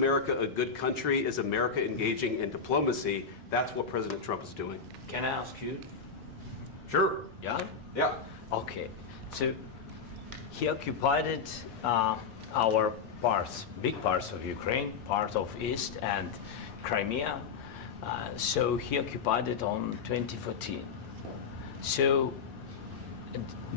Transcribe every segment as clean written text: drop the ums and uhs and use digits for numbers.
America a good country? Is America engaging in diplomacy? That's what President Trump is doing. Can I ask you? Sure. Yeah? Yeah. Okay. So he occupied our parts, big parts of Ukraine, part of East and Crimea. So he occupied it on 2014. So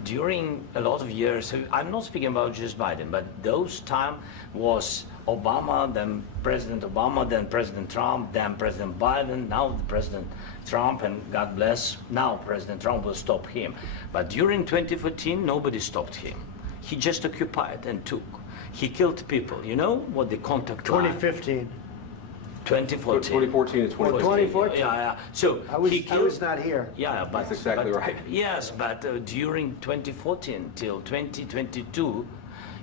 during a lot of years, so I'm not speaking about just Biden, but those time was Obama, then President Obama, then President Trump, then President Biden, now the President Trump, and God bless, now President Trump will stop him. But during 2014, nobody stopped him. He just occupied and took. He killed people. You know what the contact line? 2015. 2014. 2014 and 2014. 2014. Yeah. So I was not here. Yeah, but that's exactly right. Yes, but during 2014 till 2022,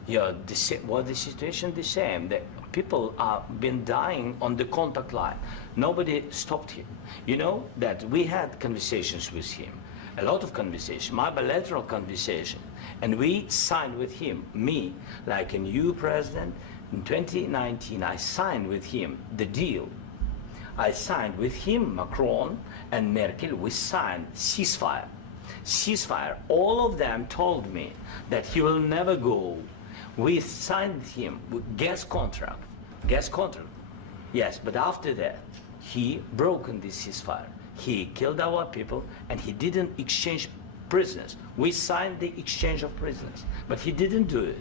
yeah, the situation the same. The people are been dying on the contact line. Nobody stopped him. You know that we had conversations with him, a lot of conversation, my bilateral conversation, and we signed with him, me, like a new president. In 2019, I signed with him the deal. I signed with him, Macron and Merkel, we signed ceasefire. Ceasefire. All of them told me that he will never go. We signed with him with gas contract. Gas contract. Yes, but after that, he broken this ceasefire. He killed our people and he didn't exchange prisoners. We signed the exchange of prisoners, but he didn't do it.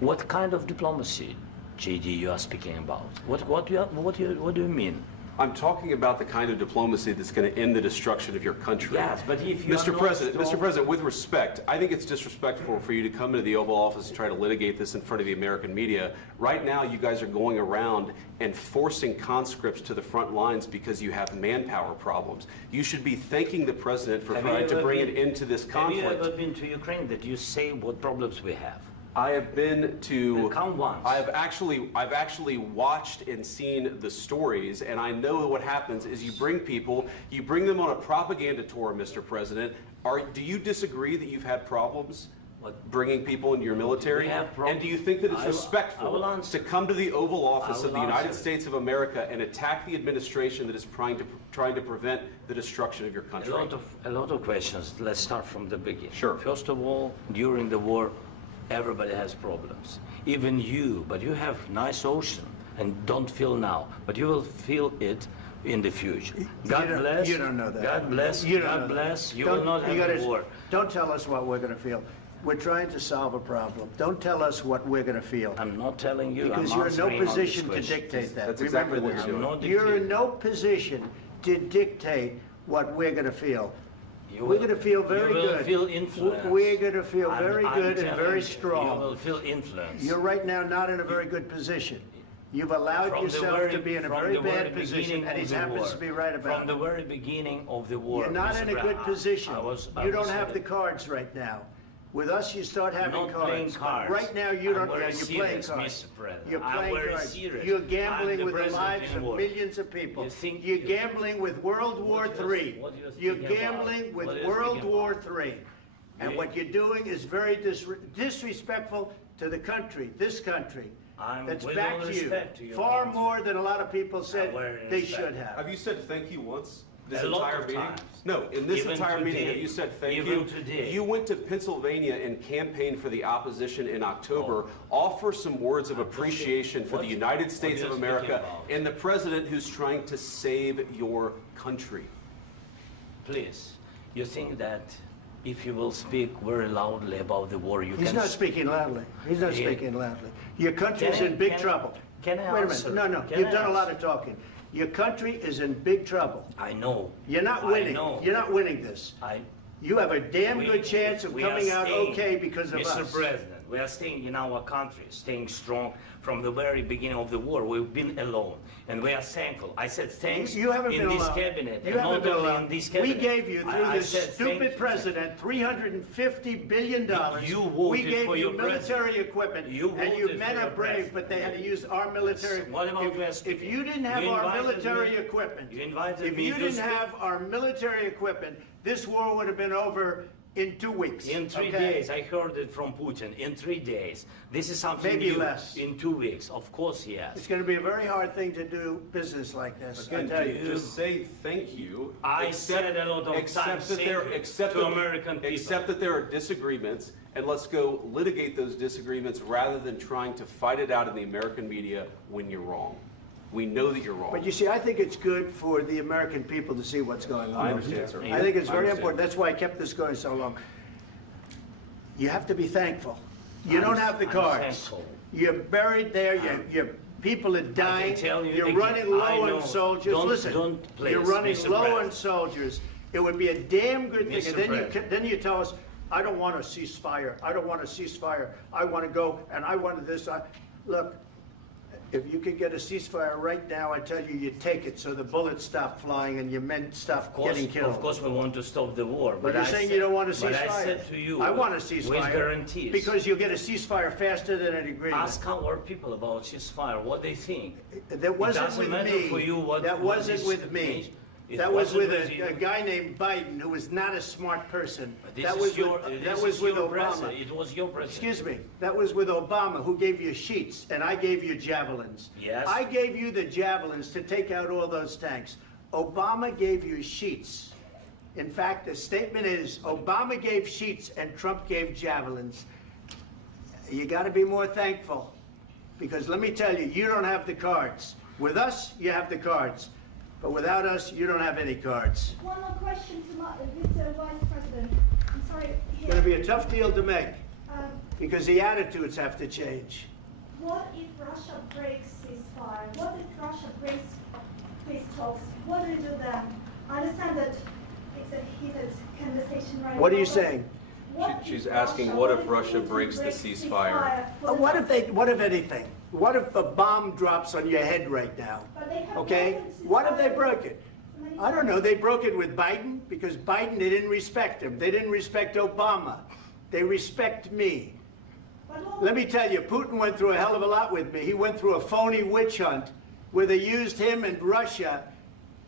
What kind of diplomacy, JD, you are speaking about? What do you mean? I'm talking about the kind of diplomacy that's going to end the destruction of your country. Yes, but if you Mr. President, with respect, I think it's disrespectful for you to come into the Oval Office and try to litigate this in front of the American media. Right now, you guys are going around and forcing conscripts to the front lines because you have manpower problems. You should be thanking the President for trying to bring it into this conflict. Have you ever been to Ukraine that you say what problems we have? I have been to. Count once. I've actually watched and seen the stories, and I know what happens is you bring them on a propaganda tour, Mr. President. Do you disagree that you've had problems bringing people into your military? And do you think that it's respectful to come to the Oval Office of the United States of America and attack the administration that is trying to prevent the destruction of your country? A lot of questions. Let's start from the beginning. Sure. First of all, during the war, everybody has problems, even you, but you have nice ocean and don't feel now, but you will feel it in the future. God bless. You don't know that. God bless. God bless. You will not have a war. Don't tell us what we're going to feel. We're trying to solve a problem. Don't tell us what we're going to feel. I'm not telling you. Because you're in no position to dictate that. That's exactly what you're doing. You're in no position to dictate what we're going to feel. We're going to feel very good. You will feel influence. We're going to feel very good and very strong. You will feel influence. You're right now not in a very good position. You've allowed yourself to be in a very bad position, and he happens to be right about it. From the very beginning of the war. You're not in a good position. You don't have the cards right now. With us, you start having cards. Right now, you don't. You're playing cards. You're playing cards. You're gambling with the lives of millions of people. You're gambling with World War III. You're gambling with World War III. And what you're doing is very disrespectful to the country, this country. That's back to you. Far more than a lot of people said they should have. Have you said thank you once? This entire meeting? No, in this entire meeting, have you said thank you? You went to Pennsylvania and campaigned for the opposition in October. Offer some words of appreciation for the United States of America and the president who's trying to save your country. Please, you think that if you will speak very loudly about the war, you can... He's not speaking loudly. He's not speaking loudly. Your country is in big trouble. Can I Wait a minute. No. You've done a lot of talking. Your country is in big trouble. I know. You're not winning. You're not winning this. You have a damn good chance of coming out okay because of us. Mr. President, we are staying in our country, staying strong from the very beginning of the war. We've been alone, and we are thankful. I said thanks you haven't been in this alone. cabinet. You haven't been alone. In this cabinet. We gave you, through this stupid president, $350 billion. We gave you military equipment, and your men are brave, but they had to use our military. If you didn't have our military equipment, this war would have been over In 2 weeks. In 3 days, I heard it from Putin. In 3 days. This is something maybe new. Less. In 2 weeks, of course, yes. It's going to be a very hard thing to do business like this. Again, I tell you. just say thank you. I said a lot of times to American people. Accept that there are disagreements, and let's go litigate those disagreements rather than trying to fight it out in the American media when you're wrong. We know that you're wrong. But you see, I think it's good for the American people to see what's going on. I understand, sir. I think it's very important. That's why I kept this going so long. You have to be thankful. You don't have the cards. You're buried there. Your people are dying. You're running low on soldiers. Listen, you're running low on soldiers. It would be a damn good thing. And then you tell us, I don't want a ceasefire. I don't want a ceasefire. I want to go and I want this. Look. If you could get a ceasefire right now, I tell you, you'd take it so the bullets stop flying and your men stop getting killed. Of course, we want to stop the war. But you're saying you don't want a ceasefire. But I said to you, I want a ceasefire. With guarantees. Because you'll get a ceasefire faster than an agreement. Ask our people about ceasefire, what they think. That wasn't with me. For you what, that wasn't with me. That was with a guy named Biden who was not a smart person. That was with Obama. It was your president. Excuse me. That was with Obama, who gave you sheets, and I gave you javelins. Yes. I gave you the javelins to take out all those tanks. Obama gave you sheets. In fact, the statement is Obama gave sheets and Trump gave javelins. You got to be more thankful, because let me tell you, you don't have the cards. With us, you have the cards. But without us, you don't have any cards. One more question to Mr. Vice President. I'm sorry. It's going to be a tough deal to make because the attitudes have to change. What if Russia breaks ceasefire? What if Russia breaks peace talks? What do we do then? I understand that it's a heated conversation right now. What are you saying? She's asking, what if Russia breaks the ceasefire? What if anything? What if a bomb drops on your head right now? Okay? What if they broke it? I don't know. They broke it with Biden because Biden, they didn't respect him. They didn't respect Obama. They respect me. Let me tell you, Putin went through a hell of a lot with me. He went through a phony witch hunt where they used him and Russia.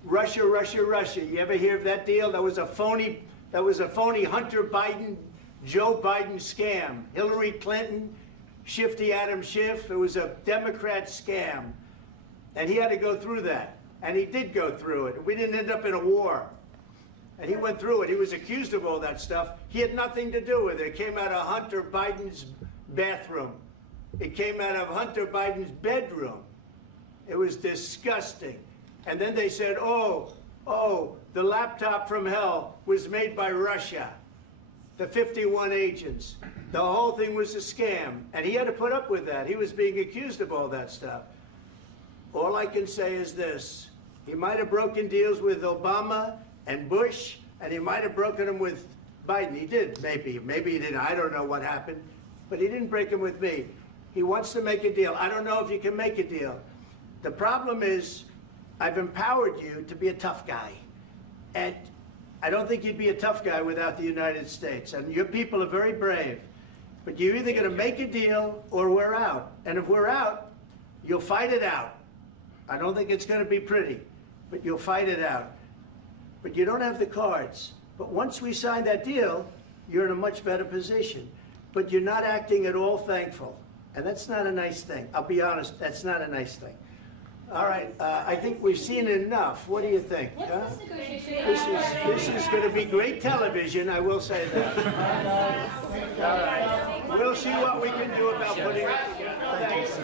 Russia. You ever hear of that deal? That was a phony Hunter Biden, Joe Biden scam. Hillary Clinton, Shifty Adam Schiff. It was a Democrat scam. And he had to go through that. And he did go through it. We didn't end up in a war. And he went through it. He was accused of all that stuff. He had nothing to do with it. It came out of Hunter Biden's bathroom. It came out of Hunter Biden's bedroom. It was disgusting. And then they said, oh, the laptop from hell was made by Russia. The 51 agents. The whole thing was a scam. And he had to put up with that. He was being accused of all that stuff. All I can say is this. He might have broken deals with Obama and Bush, and he might have broken them with Biden. He did, maybe. Maybe he didn't. I don't know what happened. But he didn't break them with me. He wants to make a deal. I don't know if you can make a deal. The problem is I've empowered you to be a tough guy. And I don't think you'd be a tough guy without the United States. And your people are very brave. But you're either going to make a deal or we're out. And if we're out, you'll fight it out. I don't think it's going to be pretty, but you'll fight it out. But you don't have the cards. But once we sign that deal, you're in a much better position. But you're not acting at all thankful. And that's not a nice thing. I'll be honest, that's not a nice thing. All right, I think we've seen enough. What do you think? Huh? This is going to be great television, I will say that. All right. We'll see what we can do about putting it together. Thanks.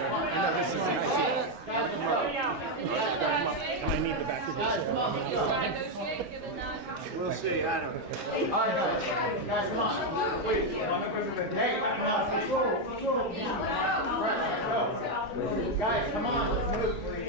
I need the back of this. We'll see. I don't know. All right, guys, come on. Wait, hey, let's go. Guys, come on. Let's move, please.